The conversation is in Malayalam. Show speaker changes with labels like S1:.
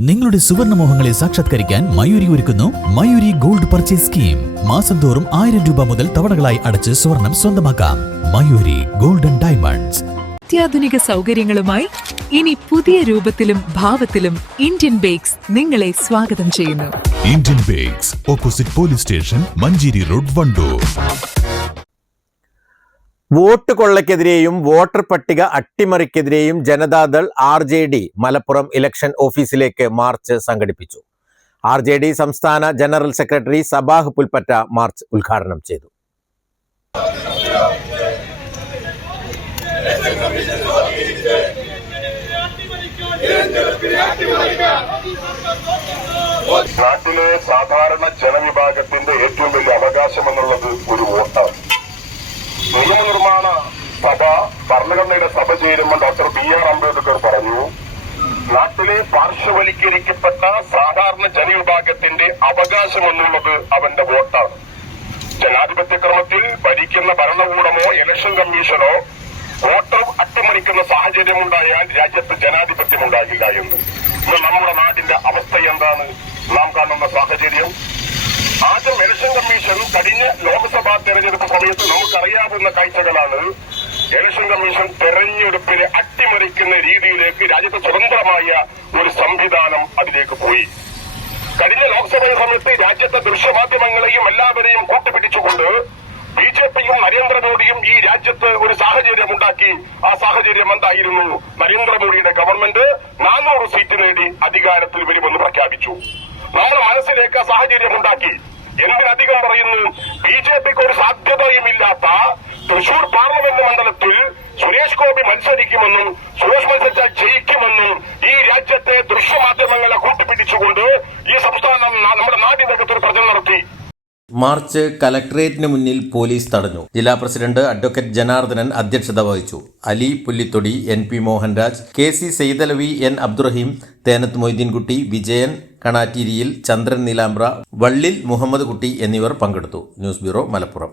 S1: നിങ്ങളുടെ സുവർണ മോഹങ്ങളെ സാക്ഷാത്കരിക്കാൻ മയൂരി ഒരുക്കുന്നു മയൂരി ഗോൾഡ് പർച്ചേസ് സ്കീം. മാസം തോറും ആയിരം രൂപ മുതൽ തവണകളായി അടച്ച് സ്വർണം സ്വന്തമാക്കാം. Mayuri golden diamonds.
S2: അത്യാധുനിക സൗകര്യങ്ങളുമായി ഇനി പുതിയ രൂപത്തിലും ഭാവത്തിലും ഇന്ത്യൻ ബേക്സ് നിങ്ങളെ സ്വാഗതം ചെയ്യുന്നു.
S3: Indian bakes opposite police station Manjeri road Wandoor.
S4: Vote കൊള്ളയ്ക്കെതിരെയും voter പട്ടിക അട്ടിമറിക്കെതിരെയും Janata Dal R J D Malappuram election ഓഫീസിലേക്ക് മാർച്ച് സംഘടിപ്പിച്ചു. ആർ ജെ ഡി സംസ്ഥാന general secretary Sabah Pulpatta march ഉദ്ഘാടനം ചെയ്തു.
S5: നാട്ടിലെ സാധാരണ ജനവിഭാഗത്തിന്റെ ഏറ്റവും വലിയ അവകാശം എന്നുള്ളത് ഒരു വോട്ടാണ്. സഭ ഭരണഘടനയുടെ സഭ ചേരുമ്പോൾ ഡോക്ടർ ബി ആർ അംബേദ്കർ പറഞ്ഞു നാട്ടിലെ പാർശ്വവൽക്കരിക്കപ്പെട്ട സാധാരണ ജനവിഭാഗത്തിന്റെ അവകാശം എന്നുള്ളത് അവന്റെ വോട്ടാണ്. ജനാധിപത്യ ക്രമത്തിൽ ഭരിക്കുന്ന ഭരണകൂടമോ ഇലക്ഷൻ കമ്മീഷനോ വോട്ടർ അട്ടിമറിക്കുന്ന സാഹചര്യമുണ്ടായാൽ രാജ്യത്ത് ജനാധിപത്യം ഉണ്ടാകില്ല എന്ന്. ഇന്ന് നമ്മുടെ നാടിന്റെ അവസ്ഥ എന്താണ്? നാം കാണുന്ന സാഹചര്യം. ആദ്യം ഇലക്ഷൻ കമ്മീഷൻ കഴിഞ്ഞ ലോക്സഭാ തെരഞ്ഞെടുപ്പ് സമയത്ത് നമുക്കറിയാവുന്ന കാഴ്ചകളാണ് ഇലക്ഷൻ കമ്മീഷൻ തെരഞ്ഞെടുപ്പിനെ അട്ടിമറിക്കുന്ന രീതിയിലേക്ക് രാജ്യത്ത് സ്വതന്ത്രമായ ഒരു സംവിധാനം അതിലേക്ക് പോയി. കഴിഞ്ഞ ലോക്സഭാ സമയത്ത് രാജ്യത്തെ ദൃശ്യമാധ്യമങ്ങളെയും എല്ലാവരെയും കൂട്ടുപിടിച്ചുകൊണ്ട് ബി ജെ പിയും നരേന്ദ്രമോദിയും ഈ രാജ്യത്ത് ഒരു സാഹചര്യം ഉണ്ടാക്കി. ആ സാഹചര്യം എന്തായിരുന്നു? നരേന്ദ്രമോദിയുടെ ഗവൺമെന്റ് നാനൂറ് സീറ്റ് നേടി അധികാരത്തിൽ വരുമെന്ന് പ്രഖ്യാപിച്ചു. നമ്മൾ മനസ്സിലേക്ക് സാഹചര്യം ഉണ്ടാക്കി. എന്തിനധികം പറയുന്നു? ബി ജെ പിക്ക് ഒരു സാധ്യതയുമില്ലാത്ത തൃശൂർ പാർലമെന്റ് മണ്ഡലത്തിൽ സുരേഷ് ഗോപി മത്സരിക്കുമെന്നും സുരേഷ് മത്സരിച്ചാൽ ജയിക്കുമെന്നും ഈ രാജ്യത്തെ ദൃശ്യമാധ്യമങ്ങളെ കൂട്ടുപിടിച്ചുകൊണ്ട് ഈ സംസ്ഥാനം നമ്മുടെ നാടിനകത്ത് ഒരു പ്രചരണം നടത്തി.
S4: മാർച്ച് കലക്ടറേറ്റിന് മുന്നിൽ പോലീസ് തടഞ്ഞു. ജില്ലാ പ്രസിഡന്റ് അഡ്വക്കേറ്റ് ജനാർദ്ദനൻ അധ്യക്ഷത വഹിച്ചു. Ali Pullithodi N P Mohanraj K C Saithalavi N Abdurahim Thenath Moideenkutty Vijayan കണാറ്റിരിയിൽ Chandran Neelambra Vallil Muhammad Kutty എന്നിവർ പങ്കെടുത്തു. News bureau Malappuram.